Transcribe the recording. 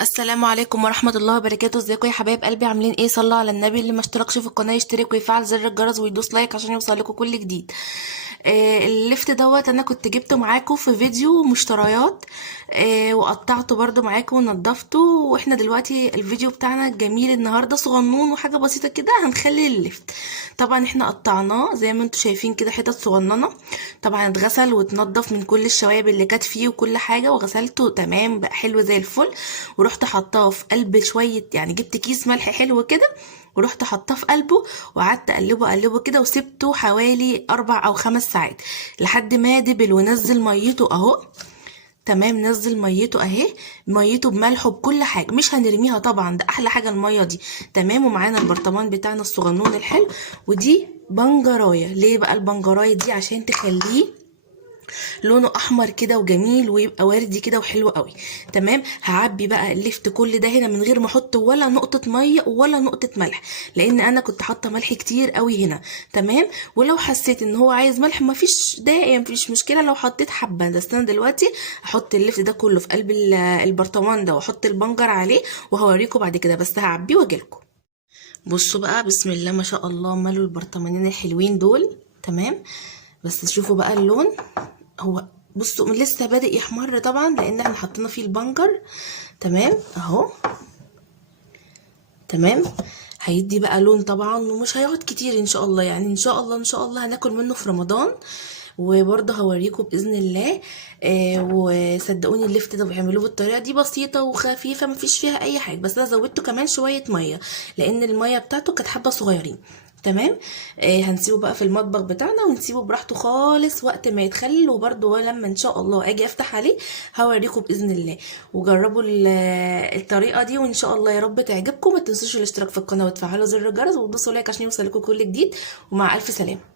السلام عليكم ورحمة الله وبركاته. ازيكم يا حبايب قلبي؟ عاملين ايه؟ صلوا على النبي. اللي ما اشتركش في القناة يشترك ويفعل زر الجرس ويدوس لايك عشان يوصل لكم كل جديد. الليفت دوت انا كنت جبته معاكم في فيديو مشتريات. وقطعته برضو معاكم ونضفته، واحنا دلوقتي الفيديو بتاعنا الجميل النهاردة صغنون وحاجة بسيطة كده هنخلي الليفت. طبعا احنا قطعناه زي ما انتم شايفين كده حتت صغننة. طبعا اتغسل واتنضف من كل الشوائب اللي كانت فيه وكل حاجة، وغسلته تمام بقى حلو زي الفل. ورحت حطاه في قلب شويه، يعني جبت كيس ملح حلو كده ورحت حطاه في قلبه، وقعدت اقلبه كده وسبته حوالي 4 أو 5 ساعات لحد ما دبل ونزل ميته اهو. تمام، نزل ميته اهي، ميته بملحه بكل حاجه، مش هنرميها طبعا، ده احلى حاجه الميه دي. تمام، ومعانا البرطمان بتاعنا الصغنون الحلو، ودي بنجرايه. ليه بقى البنجرايه دي؟ عشان تخليه لونه احمر كده وجميل ويبقى وردي كده وحلو قوي. تمام، هعبي بقى اللفت كل ده هنا من غير ما احط ولا نقطه ميه ولا نقطه ملح، لان انا كنت حاطه ملح كتير قوي هنا. تمام، ولو حسيت ان هو عايز ملح مفيش داعي، مفيش مشكله لو حطيت حبه، بس انا دلوقتي هحط اللفت ده كله في قلب البرطمان ده واحط البنجر عليه، وهوريكم بعد كده، بس هعبيه واجيلكم. بصوا بقى، بسم الله ما شاء الله، مالوا البرطمانين الحلوين دول. تمام، بس شوفوا بقى اللون. هو بصوا لسه بادئ يحمر طبعا لان احنا حطينا فيه البنجر. تمام اهو. تمام، هيدي بقى لون طبعا ومش هيقعد كتير ان شاء الله، يعني ان شاء الله هناكل منه في رمضان. وبرضه هوريكم باذن الله. وصدقوني اللفت ده بيعملوه بالطريقه دي بسيطه وخفيفه، مفيش فيها اي حاجه، بس انا زودته كمان شويه ميه لان الميه بتاعته كانت حبه صغيرين. تمام. هنسيبه بقى في المطبخ بتاعنا ونسيبه براحته خالص وقت ما يتخلل، وبرده لما ان شاء الله اجي افتح عليه هوريكم باذن الله. وجربوا الطريقه دي وان شاء الله يا رب تعجبكم. ما تنسوش الاشتراك في القناه وتفعلوا زر الجرس وتدوسوا لايك عشان يوصل لكم كل جديد. ومع الف سلامه.